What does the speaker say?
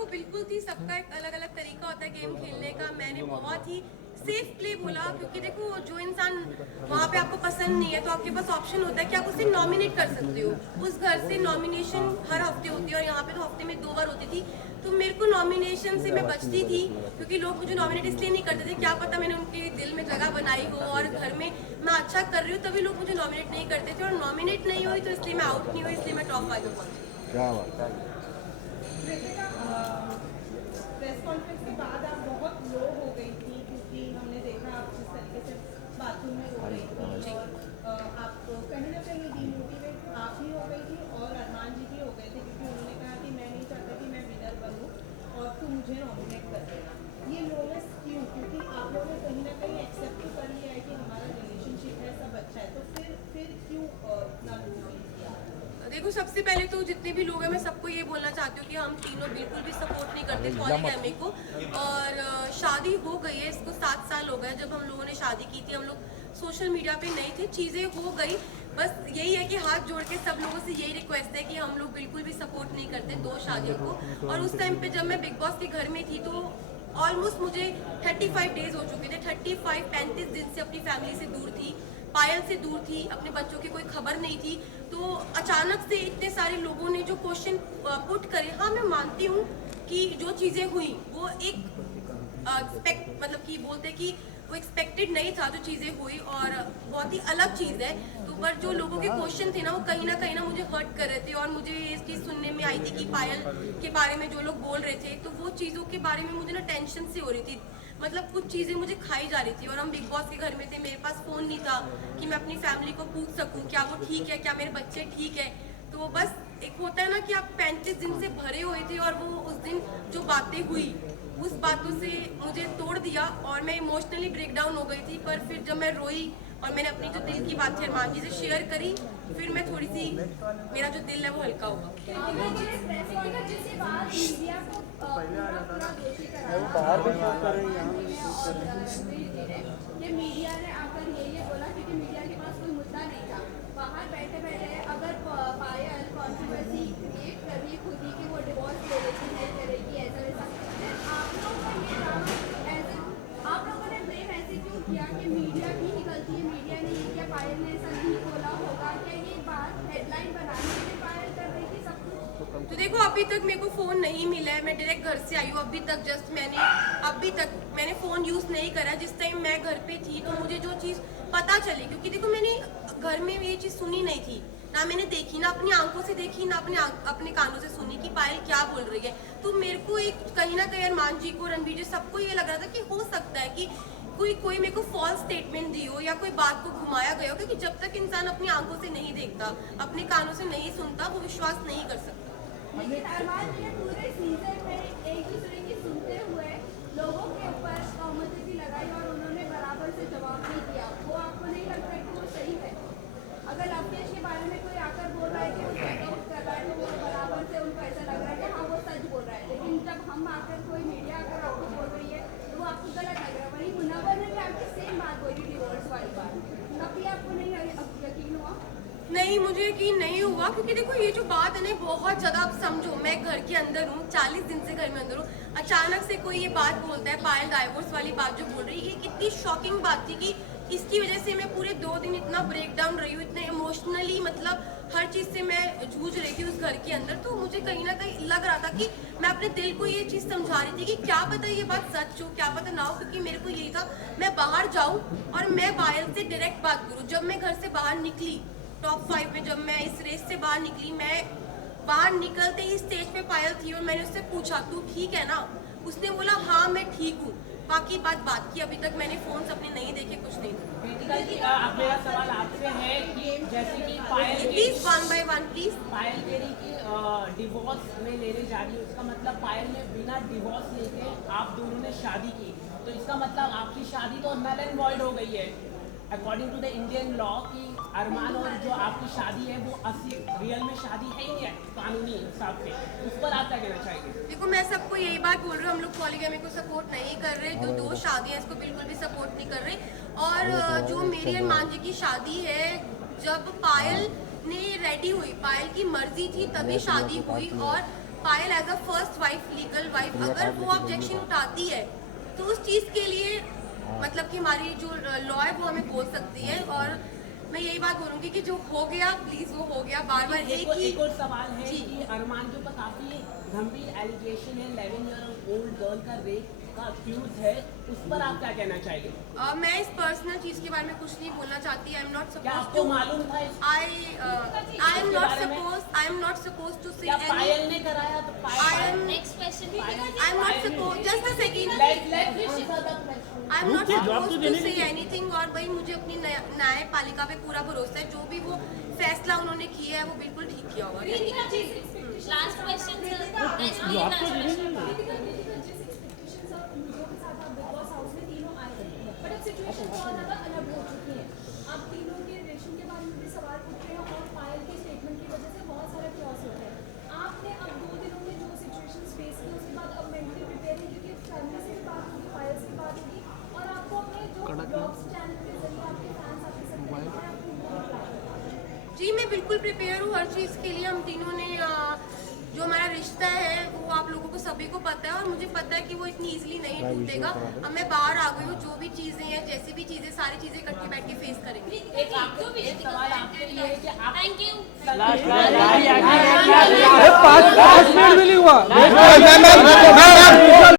देखो बिल्कुल थी, सबका एक अलग अलग तरीका होता है गेम खेलने का। मैंने बहुत ही सेफ प्ले बोला, क्योंकि देखो जो इंसान वहाँ पे आपको पसंद नहीं है तो आपके पास ऑप्शन होता है कि आप उसे नॉमिनेट कर सकते हो। उस घर से नॉमिनेशन हर हफ्ते होती है और यहाँ पे तो हफ्ते में 2 बार होती थी। तो मेरे को नॉमिनेशन से मैं बचती थी, क्योंकि लोग मुझे नॉमिनेट इसलिए नहीं करते थे, क्या पता मैंने उनके दिल में जगह बनाई हो और घर में मैं अच्छा कर रही हूँ तभी लोग मुझे नॉमिनेट नहीं करते थे। और नॉमिनेट नहीं हुई तो इसलिए मैं आउट नहीं हुई, इसलिए मैं टॉप 5 में पहुंची। क्या बात है। प्रेस कॉन्फ्रेंस के बाद आप बहुत लो हो गई थी, क्योंकि हमने देखा आप जिस तरीके से बाथरूम में रो रही थी और आप कहीं ना कहीं डिमोटिवेट आप ही हो गई थी और अरमान जी भी हो गए थे, क्योंकि उन्होंने कहा कि मैं नहीं चाहता कि मैं विनर बनूं और तू मुझे नॉमिनेट कर देना। ये लोनेस क्यों? क्योंकि आप लोगों ने कहीं ना कहीं एक्सेप्ट तो कर लिया है कि हमारा रिलेशनशिप है, सब अच्छा है, तो फिर क्यों इतना लो फील किया? देखो सबसे पहले तो जितने भी लोग हैं मैं सबको ये बोलना चाहती हूँ कि हम तीनों बिल्कुल भी सपोर्ट नहीं करते पॉलीगैमी को। और शादी हो गई है, इसको 7 साल हो गए जब हम लोगों ने शादी की थी। हम लोग सोशल मीडिया पे नहीं थे, चीज़ें हो गई। बस यही है कि हाथ जोड़ के सब लोगों से यही रिक्वेस्ट है कि हम लोग बिल्कुल भी सपोर्ट नहीं करते 2 शादियों को। और उस टाइम पे जब मैं बिग बॉस के घर में थी तो ऑलमोस्ट मुझे 35 डेज हो चुके थे। 35 दिन से अपनी फैमिली से दूर थी, पायल से दूर थी, अपने बच्चों की कोई खबर नहीं थी। तो अचानक से इतने सारे लोगों ने जो क्वेश्चन पुट करे, हाँ मैं मानती हूँ कि जो चीज़ें हुई वो एक मतलब कि बोलते कि वो एक्सपेक्टेड नहीं था जो चीज़ें हुई, और बहुत ही अलग चीज़ है। तो पर जो लोगों के क्वेश्चन थे ना, वो कहीं ना मुझे हर्ट कर रहे थे। और मुझे ये चीज़ सुनने में आई थी कि पायल के बारे में जो लोग बोल रहे थे, तो वो चीज़ों के बारे में मुझे ना टेंशन से हो रही थी। मतलब कुछ चीज़ें मुझे खाई जा रही थी। और हम बिग बॉस के घर में थे, मेरे पास फ़ोन नहीं था कि मैं अपनी फैमिली को पूछ सकूं क्या वो ठीक है, क्या मेरे बच्चे ठीक है। तो बस एक होता है ना कि आप 35 दिन से भरे हुए थे, और वो उस दिन जो बातें हुई उस बातों से मुझे तोड़ दिया और मैं इमोशनली ब्रेक डाउन हो गई थी। पर फिर जब मैं रोई और मैंने अपनी जो दिल की बात थी अरमान जी से शेयर करी, फिर मैं थोड़ी सी, मेरा जो दिल है वो हल्का हुआ। ये मीडिया ने आकर ये बोला, क्योंकि मीडिया के पास कोई मुद्दा नहीं था। बाहर बैठे बैठे अगर पायल कॉन्ट्रोवर्सी क्रिएट कर रही है खुद ही कि वो डिवोर्स ले लेती नहीं करेगी ऐसा वैसा, फिर आप लोगों का ये ड्रामा ऐसे, आप लोगों ने ब्लेम ऐसे क्यों किया कि मीडिया की ही गलती है, मीडिया ने ये किया, पायल ने ऐसा नहीं बोला होगा? क्या ये बात हेडलाइन बनाने के लिए पायल कर रही थी सब कुछ? तो देखो अभी तक मेरे को फ़ोन नहीं मिला है, मैं डायरेक्ट घर से आई हूँ। अभी तक मैंने फ़ोन यूज़ नहीं करा। जिस टाइम मैं घर पे थी तो मुझे जो चीज़ पता चली, क्योंकि देखो मैंने घर में ये चीज़ सुनी नहीं थी, ना मैंने देखी, ना अपनी आंखों से देखी, ना अपने कानों से सुनी कि पायल क्या बोल रही है। तो मेरे को एक कहीं ना कहीं अरमान जी को, रणबीर जी, सबको ये लग रहा था कि हो सकता है कि कोई मेरे को फॉल्स स्टेटमेंट दी हो या कोई बात को घुमाया गया हो। क्योंकि जब तक इंसान अपनी आंखों से नहीं देखता, अपने कानों से नहीं सुनता, वो विश्वास नहीं कर सकता। लेकिन अरमान जी ने पूरे सीजन में एक दूसरे की सुनते हुए लोगों के ऊपर तहमतें भी लगाई और उन्होंने बराबर से जवाब नहीं दिया। वो आपको नहीं लगता कि वो सही है? अगर लवकेश के बारे में कोई आकर बोल रहा है कि वो चेकआउट कर रहा है तो वो बराबर से उनको ऐसा लग रहा है कि हाँ वो सच बोल रहा है। लेकिन जब हम आकर कोई मीडिया आकर आपको बोल रही है तो वो आपको गलत लग रहा है। वहीं मुनव्वर ने भी आपकी सेम बात बोली डिवोर्स वाली बात, तब भी आपको नहीं यकीन हुआ? नहीं, मुझे यकीन नहीं हुआ, क्योंकि देखो ये जो बात है ना बहुत ज़्यादा, आप समझो मैं घर के अंदर हूँ, 40 दिन से घर में अंदर हूँ, अचानक से कोई ये बात बोलता है, पायल डाइवोर्स वाली बात जो बोल रही है, ये इतनी शॉकिंग बात थी कि इसकी वजह से मैं पूरे 2 दिन इतना ब्रेक डाउन रही हूँ, इतने इमोशनली, मतलब हर चीज़ से मैं जूझ रही थी उस घर के अंदर। तो मुझे कहीं ना कहीं लग रहा था कि मैं अपने दिल को ये चीज़ समझा रही थी कि क्या पता ये बात सच हो, क्या पता ना हो। क्योंकि मेरे को यही था मैं बाहर जाऊँ और मैं पायल से डायरेक्ट बात करूँ। जब मैं घर से बाहर निकली टॉप 5 में, जब मैं इस रेस से बाहर निकली, मैं बाहर निकलते ही स्टेज पे पायल थी और मैंने उससे पूछा तू ठीक है ना? उसने बोला हाँ मैं ठीक हूँ। बाकी बात की। अभी तक मैंने फोन अपने नहीं देखे, कुछ नहीं। अब मेरा सवाल आपसे है कि जैसे कि पायल प्लीज 1 by 1 प्लीज। पायल कह रही कि डिवोर्स में लेने जा रही है, उसका मतलब पायल ने बिना डिवोर्स लेके आप दोनों ने शादी की, तो इसका मतलब आपकी शादी तो नल एंड वॉइड हो गई है according to the Indian law कि अरमान और जो आपकी शादी है वो असली रियल में शादी है ही नहीं है कानूनी हिसाब से। उस पर आप क्या कहना चाहेंगे? देखो मैं सबको यही बात बोल रही हूँ, हम लोग पॉलीगैमी को सपोर्ट नहीं कर रहे, जो 2 शादियाँ इसको बिल्कुल भी सपोर्ट नहीं कर रहे। और जो मेरी अरमान जी की शादी है, जब पायल ने रेडी हुई, पायल की मर्जी थी तभी शादी हुई। और Payal as a first wife, legal wife, अगर वो ऑब्जेक्शन उठाती है तो उस चीज़ के लिए मतलब कि हमारी जो लॉ है वो हमें बोल सकती है। और मैं यही बात बोलूँगी कि जो हो गया प्लीज़ वो हो गया, बार बार एक और सवाल है जी। कि अरमान के ऊपर काफी गंभीर एलिगेशन है, 11 ईयर ओल्ड गर्ल का रेप का अक्यूज है, उस पर आप क्या कहना चाहेंगे? मैं इस पर्सनल चीज़ के बारे में कुछ नहीं बोलना चाहती। आई एम नॉट क्या सपोज आपको मालूम था I am not suppose to say क्या पायल ने कराया? तो Payal next question I am not supposed, just a second. I am not supposed to say anything। और भाई मुझे अपनी न्यायपालिका पे पूरा भरोसा है, जो भी वो फैसला उन्होंने किया है वो बिल्कुल ठीक किया होगा। लास्ट क्वेश्चन आप तीनों के रिलेशन के बारे में भी सवाल पूछ रहे हैं और पायल के स्टेटमेंट की वजह से बहुत सारा क्लॉस होता है। आपने अब 2 दिनों में जो सिचुएशन फेस की उसके बाद अब मेंटली प्रिपेयर है, क्योंकि फैमिली से भी बात होगी, पायल से भी बात होगी और आपको अपने जो ब्लॉग्स चैनल के जरिए आपके फैंस आपके साथ मिलते हैं, आपको जी मैं बिल्कुल प्रिपेयर हूँ हर चीज़ के लिए। हम तीनों ने जो हमारा रिश्ता है वो आप लोगों को सभी को पता है और मुझे पता है कि वो इतनी इजीली नहीं टूटेगा। अब मैं बाहर आ गई हूँ, जो भी चीज़ें हैं, जैसी भी चीज़ें, सारी चीज़ें इकट्ठे बैठ के फेस करेंगे। एक सवाल आपके लिए है कि आप थैंक यू 5 मिनट भी नहीं हुआ।